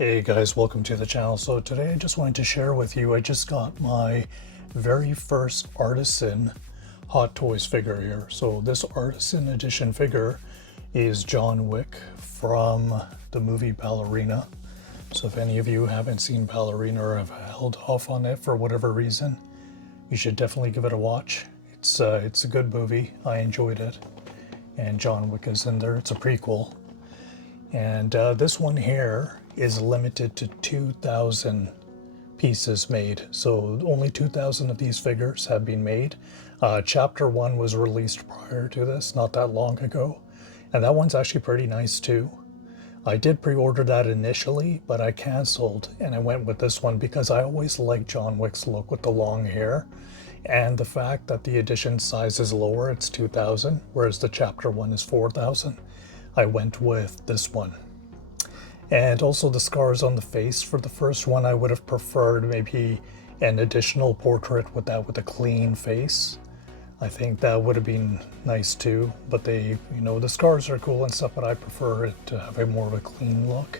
Hey guys, welcome to the channel. So today I just wanted to share with you, I just got my very first Artisan Hot Toys figure here. So this Artisan edition figure is John Wick from the movie Ballerina. So if any of you haven't seen Ballerina or have held off on it for whatever reason, you should definitely give it a watch. It's a good movie. I enjoyed it. And John Wick is in there. It's a prequel. And this one here is limited to 2,000 pieces made. So only 2,000 of these figures have been made. Chapter 1 was released prior to this, not that long ago. And that one's actually pretty nice too. I did pre-order that initially, but I canceled and I went with this one because I always like John Wick's look with the long hair. And the fact that the edition size is lower, it's 2,000, whereas the chapter 1 is 4,000. I went with this one. And also the scars on the face for the first one, I would have preferred maybe an additional portrait with a clean face. I think that would have been nice too, but the scars are cool and stuff, but I prefer it to have a more of a clean look.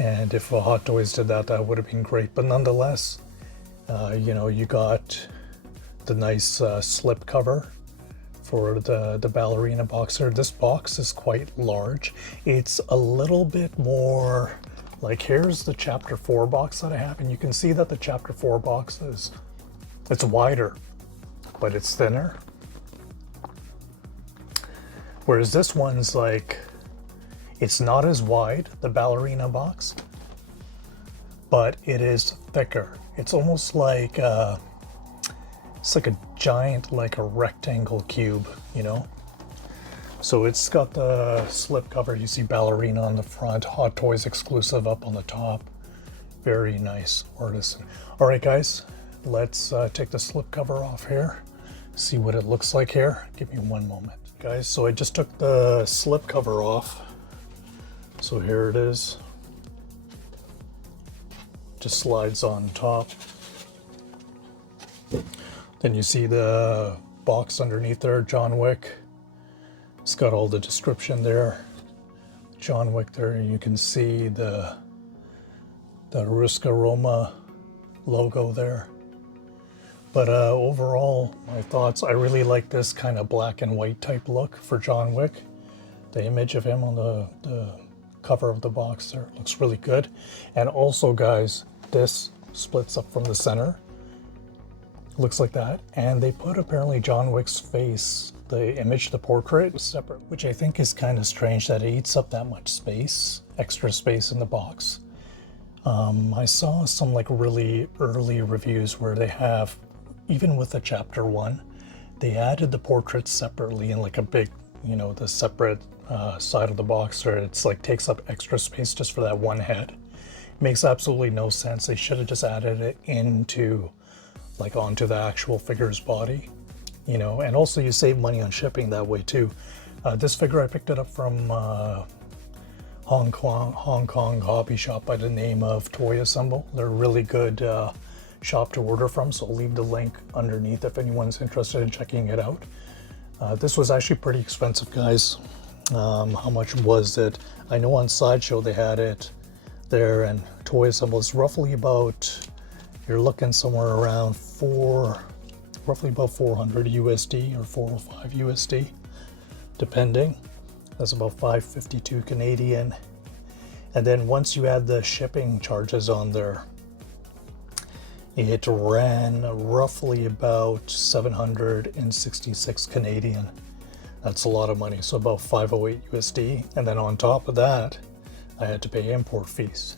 And if Hot Toys did that, that would have been great. But nonetheless, you got the nice slip cover for the Ballerina boxer. This box is quite large. It's a little bit more like, here's the chapter 4 box that I have, and you can see that the chapter 4 box it's wider, but it's thinner. Whereas this one's like, it's not as wide, the Ballerina box, but it is thicker. It's almost like it's like a giant, like a rectangle cube, So it's got the slip cover. You see Ballerina on the front, Hot Toys exclusive up on the top. Very nice Artisan. All right, guys, let's take the slip cover off here. See what it looks like here. Give me one moment. Guys, so I just took the slip cover off. So here it is. Just slides on top. Then you see the box underneath there, John Wick. It's got all the description there. John Wick there, you can see the Ruska Roma logo there. But overall, my thoughts, I really like this kind of black and white type look for John Wick. The image of him on the cover of the box there looks really good. And also, guys, this splits up from the center. Looks like that, and they put apparently John Wick's face, the image, the portrait, separate, which I think is kind of strange that it eats up that much space, extra space in the box. I saw some like really early reviews where they have, even with the chapter 1, they added the portrait separately in like a big, the separate side of the box, where it's like takes up extra space just for that one head. It makes absolutely no sense. They should have just added it onto the actual figure's body, and also you save money on shipping that way too. This figure, I picked it up from Hong Kong hobby shop by the name of Toy Assemble. They're a really good shop to order from, so I'll leave the link underneath if anyone's interested in checking it out. This was actually pretty expensive, guys. How much was it? I know on Sideshow they had it there, and Toy Assemble is roughly about, you're looking somewhere around roughly about 400 USD or 405 USD, depending. That's about 552 Canadian. And then once you add the shipping charges on there, it ran roughly about 766 Canadian. That's a lot of money, so about 508 USD. And then on top of that, I had to pay import fees.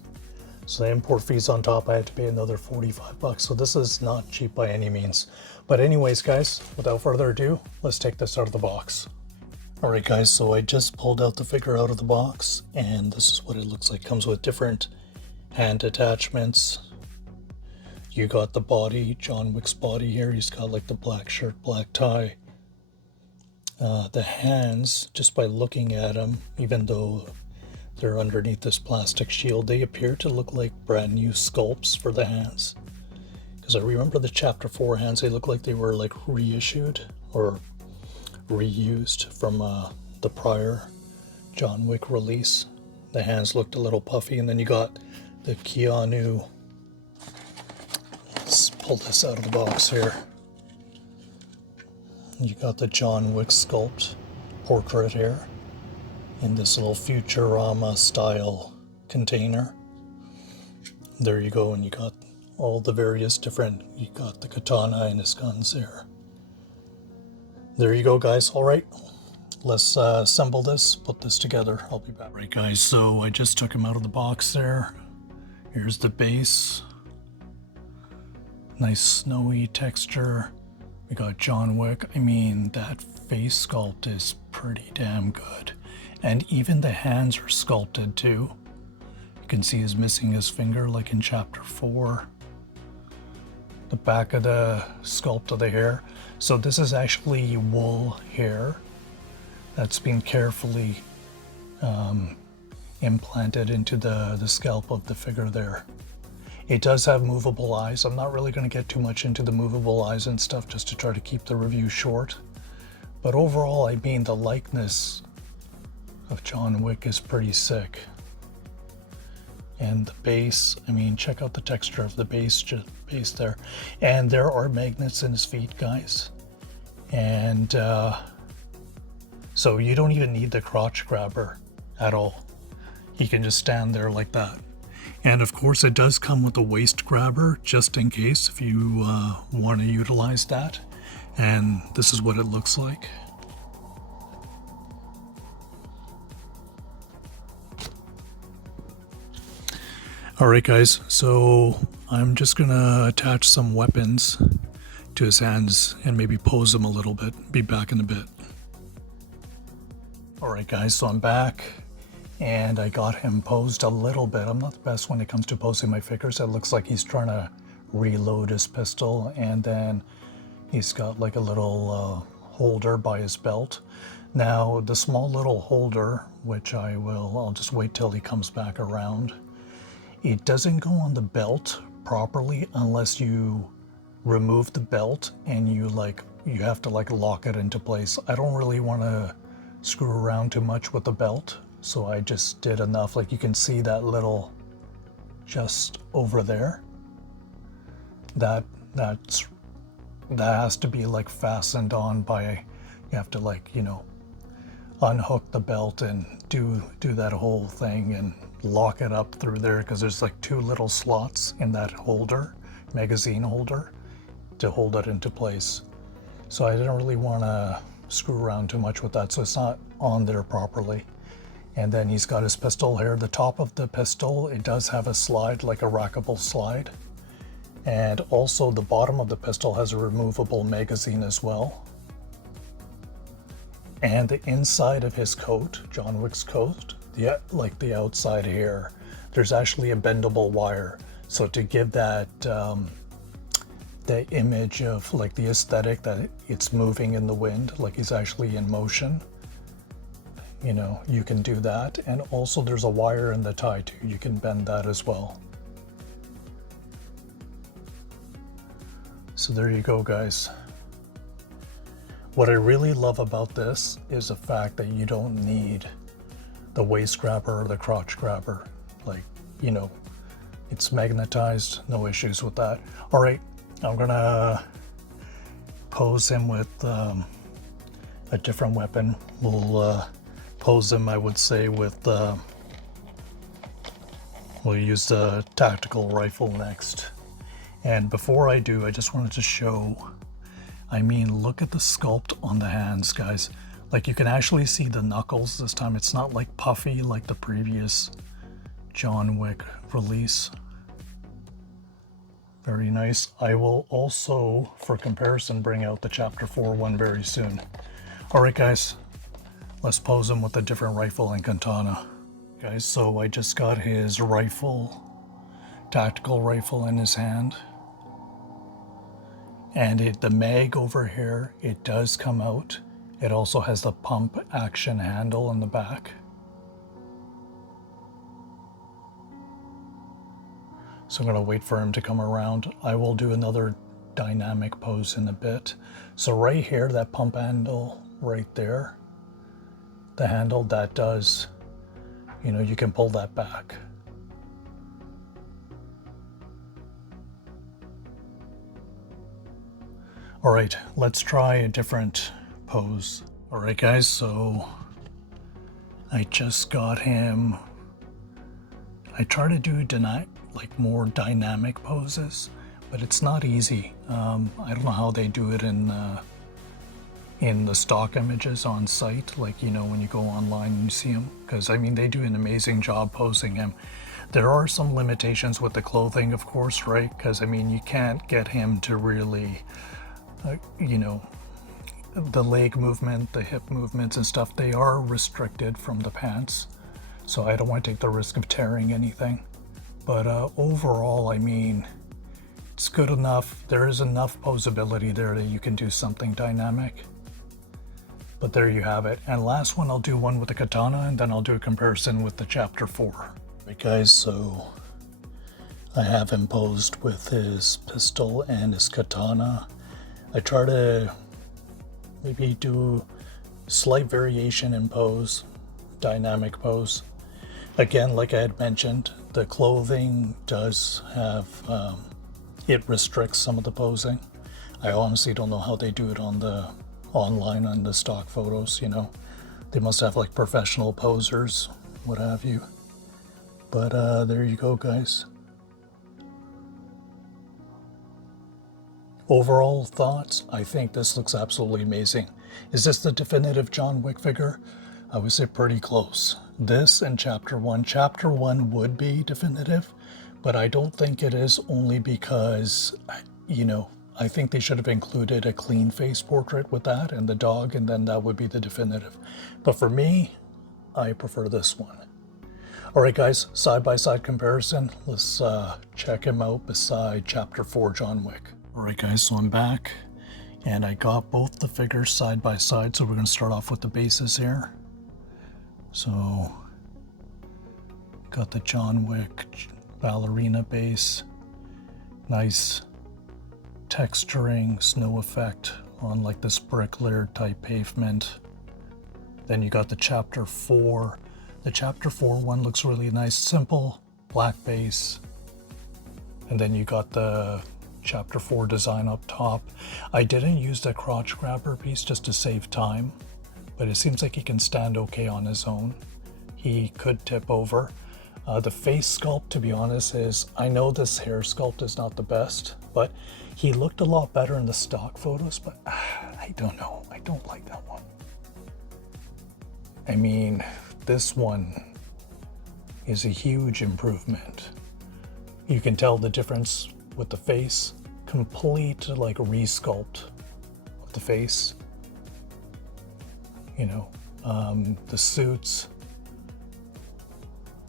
So the import fees on top, I had to pay another 45 bucks. So this is not cheap by any means. But anyways, guys, without further ado, let's take this out of the box. All right, guys, so I just pulled out the figure out of the box, and this is what it looks like. Comes with different hand attachments. You got the body, John Wick's body here. He's got like the black shirt, black tie. The hands, just by looking at them, even though they're underneath this plastic shield, they appear to look like brand new sculpts for the hands. Because I remember the chapter 4 hands, they look like they were like reissued or reused from the prior John Wick release. the hands looked a little puffy. And then you got the Keanu. Let's pull this out of the box here. You got the John Wick sculpt portrait here in this little Futurama style container. There you go, and you got all the various different, you got the katana and his guns there. There you go, guys. All right, let's assemble this, put this together. I'll be back. Right, guys, so I just took him out of the box there. Here's the base. Nice snowy texture. We got John Wick. I mean, that face sculpt is pretty damn good. And even the hands are sculpted too. You can see he's missing his finger like in chapter 4. The back of the sculpt of the hair. So this is actually wool hair that's been carefully implanted into the scalp of the figure there. It does have movable eyes. I'm not really going to get too much into the movable eyes and stuff just to try to keep the review short. But overall, I mean, the likeness of John Wick is pretty sick. And the base, I mean, check out the texture of the base there. And there are magnets in his feet, guys. And so you don't even need the crotch grabber at all. He can just stand there like that. And of course, it does come with a waist grabber, just in case if you want to utilize that. And this is what it looks like. All right, guys, so I'm just gonna attach some weapons to his hands and maybe pose him a little bit. Be back in a bit. All right, guys, so I'm back. And I got him posed a little bit. I'm not the best when it comes to posing my figures. It looks like he's trying to reload his pistol, and then he's got like a little holder by his belt. Now, the small little holder, which I'll just wait till he comes back around. It doesn't go on the belt properly unless you remove the belt and you have to lock it into place. I don't really want to screw around too much with the belt. So I just did enough. Like you can see that little just over there. That has to be like fastened on by, you have to unhook the belt and do that whole thing and lock it up through there, because there's like 2 little slots in that holder, magazine holder, to hold it into place. So I didn't really want to screw around too much with that, so it's not on there properly. And then he's got his pistol here. The top of the pistol, it does have a slide, like a rackable slide. And also the bottom of the pistol has a removable magazine as well. And the inside of his coat, John Wick's coat, the outside here, there's actually a bendable wire. So to give that the image of like the aesthetic that it's moving in the wind, like he's actually in motion. You know, you can do that. And also there's a wire in the tie too. You can bend that as well. So there you go, guys. What I really love about this is the fact that you don't need the waist grabber or the crotch grabber. Like, you know, it's magnetized, no issues with that. All right, I'm gonna pose him with a different weapon. We'll pose him, I would say, with we'll use the tactical rifle next. And before I do, I just wanted to show, I mean, look at the sculpt on the hands, guys. Like you can actually see the knuckles this time. It's not like puffy like the previous John Wick release. Very nice. I will also, for comparison, bring out the chapter 4 one very soon. All right, guys. Let's pose him with a different rifle and katana. Guys, so I just got his rifle, tactical rifle in his hand. And the mag over here, it does come out. It also has the pump action handle in the back. So I'm gonna wait for him to come around. I will do another dynamic pose in a bit. So right here, that pump handle right there, the handle that does, you know, you can pull that back. All right, let's try a different pose. All right, guys, so I just got him. I try to do like more dynamic poses, but it's not easy. I don't know how they do it in the stock images on site, like, you know, when you go online and you see them, because I mean, they do an amazing job posing him. There are some limitations with the clothing, of course, right? Because I mean, you can't get him to really, you know, the leg movement, the hip movements and stuff, they are restricted from the pants. So I don't want to take the risk of tearing anything. But overall, I mean, it's good enough. There is enough posability there that you can do something dynamic. But there you have it. And last one, I'll do one with the katana, and then I'll do a comparison with the chapter 4. Right, guys, so I have him posed with his pistol and his katana. I try to maybe do slight variation in pose, dynamic pose. Again, like I had mentioned, the clothing does have, it restricts some of the posing. I honestly don't know how they do it on the online on the stock photos, you know. They must have like professional posers, what have you. But there you go, guys. Overall thoughts, I think this looks absolutely amazing. Is this the definitive John Wick figure? I would say pretty close. This and chapter 1. Chapter 1 would be definitive, but I don't think it is, only because, you know, I think they should have included a clean face portrait with that and the dog, and then that would be the definitive. But for me, I prefer this one. All right, guys, side-by-side comparison. Let's check him out beside chapter 4 John Wick. All right, guys, so I'm back, and I got both the figures side by side. So we're going to start off with the bases here. So got the John Wick Ballerina base, nice texturing, snow effect on like this brick layer type pavement. Then you got the chapter 4. The chapter 4 one looks really nice, simple black base. And then you got the chapter 4 design up top. I didn't use the crotch grabber piece just to save time, but it seems like he can stand okay on his own. He could tip over. The face sculpt, to be honest, is, I know this hair sculpt is not the best, but he looked a lot better in the stock photos, but I don't know. I don't like that one. I mean, this one is a huge improvement. You can tell the difference with the face, complete like resculpt of the face. You know, the suits,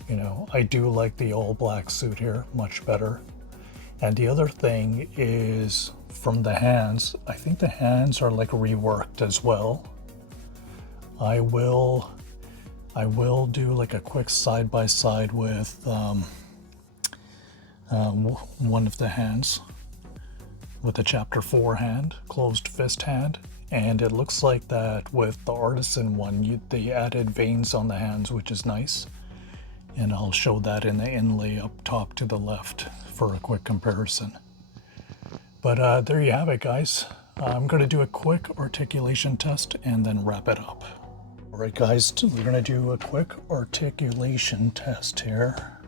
you know, I do like the all black suit here much better. And the other thing is from the hands, I think the hands are like reworked as well. I will do like a quick side by side with one of the hands with the chapter 4 hand, closed fist hand. And it looks like that with the Artisan one, they added veins on the hands, which is nice. And I'll show that in the inlay up top to the left for a quick comparison. But there you have it, guys. I'm going to do a quick articulation test and then wrap it up. All right, guys, we're going to do a quick articulation test here.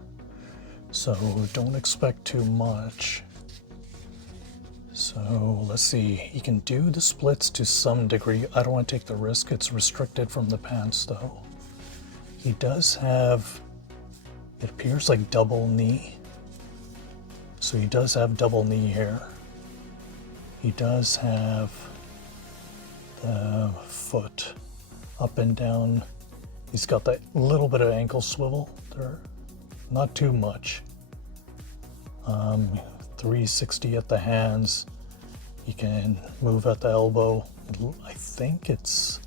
So don't expect too much. So let's see, he can do the splits to some degree. I don't want to take the risk. It's restricted from the pants though. He does have, it appears like double knee. So he does have double knee here. He does have the foot up and down. He's got that little bit of ankle swivel there. Not too much. 360 at the hands. You can move at the elbow. I think it's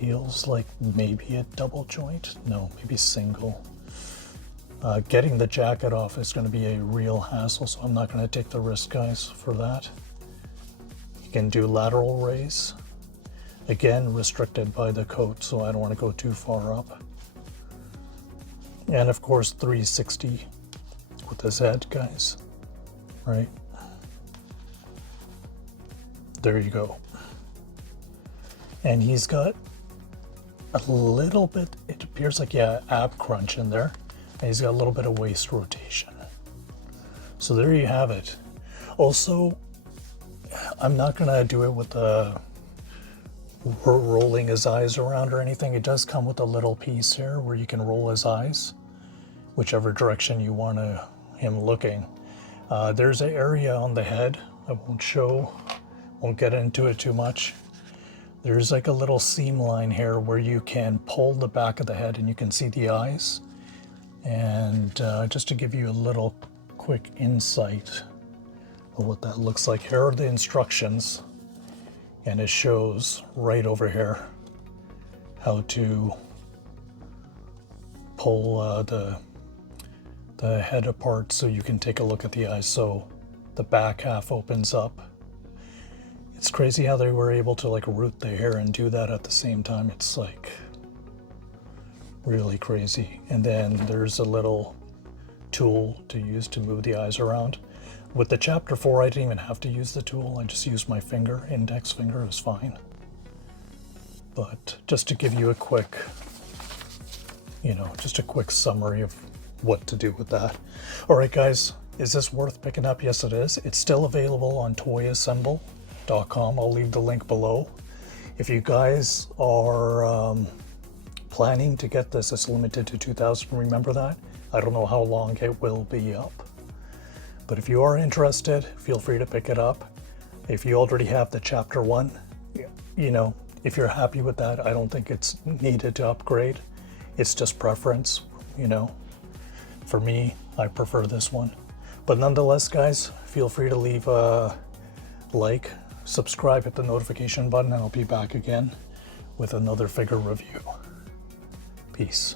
feels like maybe a double joint. No, maybe single. Getting the jacket off is going to be a real hassle, so I'm not going to take the risk, guys, for that. You can do lateral raise. Again, restricted by the coat, so I don't want to go too far up. And of course 360 with his head, guys, right? There you go. And he's got a little bit, it appears like, yeah, ab crunch in there. And he's got a little bit of waist rotation. So there you have it. Also, I'm not gonna do it with the rolling his eyes around or anything. It does come with a little piece here where you can roll his eyes, whichever direction you want him looking. There's an area on the head. I won't get into it too much. There's like a little seam line here where you can pull the back of the head and you can see the eyes. And just to give you a little quick insight of what that looks like, here are the instructions, and it shows right over here how to pull the head apart so you can take a look at the eyes. So the back half opens up. It's crazy how they were able to like root the hair and do that at the same time. It's like really crazy. And then there's a little tool to use to move the eyes around. With the chapter 4, I didn't even have to use the tool. I just used my finger, index finger is fine. But just to give you a quick, just a quick summary of what to do with that. All right, guys, is this worth picking up? Yes, it is. It's still available on toyassemble.com. I'll leave the link below. If you guys are planning to get this, it's limited to 2,000. Remember that. I don't know how long it will be up, but if you are interested, feel free to pick it up. If you already have the chapter 1, if you're happy with that, I don't think it's needed to upgrade. It's just preference, For me, I prefer this one. But nonetheless, guys, feel free to leave a like, subscribe, hit the notification button, and I'll be back again with another figure review. Peace.